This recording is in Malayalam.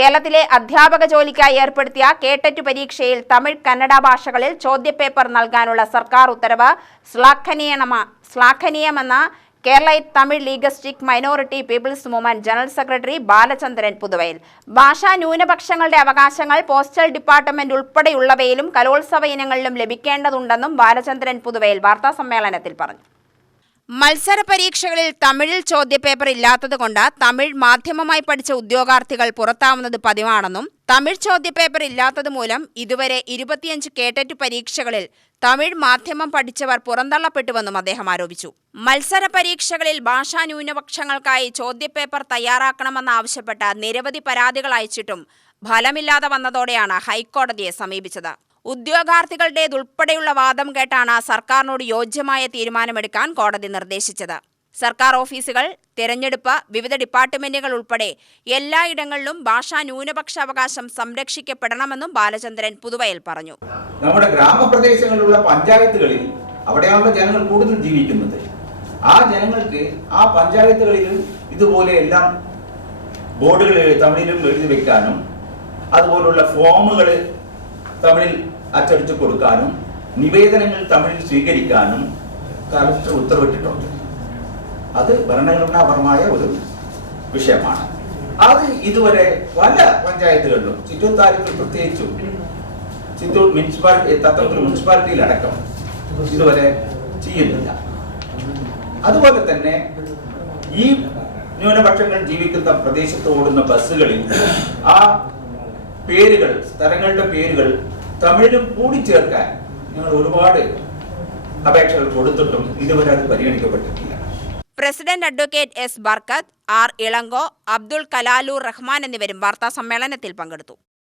കേരളത്തിലെ അധ്യാപക ജോലിക്കായി ഏർപ്പെടുത്തിയ കേട്ടറ്റ് പരീക്ഷയിൽ തമിഴ് കന്നഡ ഭാഷകളിൽ ചോദ്യപേപ്പർ നൽകാനുള്ള സർക്കാർ ഉത്തരവ് ശ്ലാഘനീയമെന്ന Keralite Tamil linguistic minority people's movement general secretary Balachandran Puthuvayil. ഭാഷാ ന്യൂനപക്ഷങ്ങളുടെ അവകാശങ്ങൾ പോസ്റ്റൽ ഡിപ്പാർട്ട്മെന്റ് ഉൾപ്പെടെയുള്ളവയിലും കലോത്സവ ഇനങ്ങളിലും ലഭിക്കേണ്ടതുണ്ടെന്നും ബാലചന്ദ്രൻ പുതുവയിൽ വാർത്താസമ്മേളനത്തിൽ പറഞ്ഞു. മത്സര പരീക്ഷകളിൽ തമിഴിൽ ചോദ്യപേപ്പർ ഇല്ലാത്തതുകൊണ്ട് തമിഴ് മാധ്യമമായി പഠിച്ച ഉദ്യോഗാർത്ഥികൾ പുറത്താവുന്നത് പതിവാണെന്നും തമിഴ് ചോദ്യപേപ്പർ ഇല്ലാത്തതുമൂലം ഇതുവരെ 25 കേട്ടറ്റ് പരീക്ഷകളിൽ തമിഴ് മാധ്യമം പഠിച്ചവർ പുറന്തള്ളപ്പെട്ടുവെന്നും അദ്ദേഹം ആരോപിച്ചു. മത്സര പരീക്ഷകളിൽ ഭാഷാ ന്യൂനപക്ഷങ്ങൾക്കായി ചോദ്യപേപ്പർ തയ്യാറാക്കണമെന്നാവശ്യപ്പെട്ട നിരവധി പരാതികൾ അയച്ചിട്ടും ഫലമില്ലാതെ വന്നതോടെയാണ് ഹൈക്കോടതിയെ സമീപിച്ചത്. ഉദ്യോഗാർത്ഥികളുടേതുൾപ്പെടെയുള്ള വാദം കേട്ടാണ് സർക്കാരിനോട് യോജ്യമായ തീരുമാനമെടുക്കാൻ കോടതി നിർദ്ദേശിച്ചത്. സർക്കാർ ഓഫീസുകൾ, തിരഞ്ഞെടുപ്പ്, വിവിധ ഡിപ്പാർട്ട്മെന്റുകൾ ഉൾപ്പെടെ എല്ലായിടങ്ങളിലും ഭാഷാ ന്യൂനപക്ഷ അവകാശം സംരക്ഷിക്കപ്പെടണമെന്നും ബാലചന്ദ്രൻ പുതുവയിൽ പറഞ്ഞു. നമ്മുടെ ഗ്രാമപ്രദേശങ്ങളിലുള്ള പഞ്ചായത്തുകളിൽ അവിടെയാണല്ലോ ജനങ്ങൾ കൂടുതൽ ജീവിക്കുന്നത്. ആ ജനങ്ങൾക്ക് ആ പഞ്ചായത്തുകളിലും ഇതുപോലെ എല്ലാം ബോർഡുകൾ തമിഴിലും എഴുതി വെക്കാനും അതുപോലുള്ള ഫോമുകൾ തമിഴിൽ അച്ചടിച്ചു കൊടുക്കാനും നിവേദനങ്ങൾ തമിഴിൽ സ്വീകരിക്കാനും കളക്ടർ ഉത്തരവിട്ടിട്ടുണ്ട്. അത് ഭരണഘടനാപരമായ ഒരു വിഷയമാണ്. അത് ഇതുവരെ പല പഞ്ചായത്തുകളിലും ചിറ്റൂർ താലൂക്കിൽ പ്രത്യേകിച്ചും ചിറ്റൂർ മുനിസിപ്പാലിറ്റി തത്തൂർ മുനിസിപ്പാലിറ്റിയിലടക്കം ഇതുവരെ ചെയ്യുന്നില്ല. അതുപോലെ തന്നെ ഈ ന്യൂനപക്ഷങ്ങൾ ജീവിക്കുന്ന പ്രദേശത്ത് ഓടുന്ന ബസ്സുകളിൽ ആ പേരുകൾ, സ്ഥലങ്ങളുടെ പേരുകൾ തമിഴിലും കൂടി ചേർക്കാൻ ഞങ്ങൾ ഒരുപാട് അപേക്ഷകൾ കൊടുത്തിട്ടും ഇതുവരെ അത് പരിഗണിക്കപ്പെട്ടിട്ടില്ല. പ്രസിഡന്റ് അഡ്വക്കേറ്റ് എസ് ബർക്കത്ത്, ആർ ഇളങ്കോ, അബ്ദുൾ കലാലൂർ റഹ്മാൻ എന്നിവരും വാർത്താ സമ്മേളനത്തിൽ പങ്കെടുത്തു.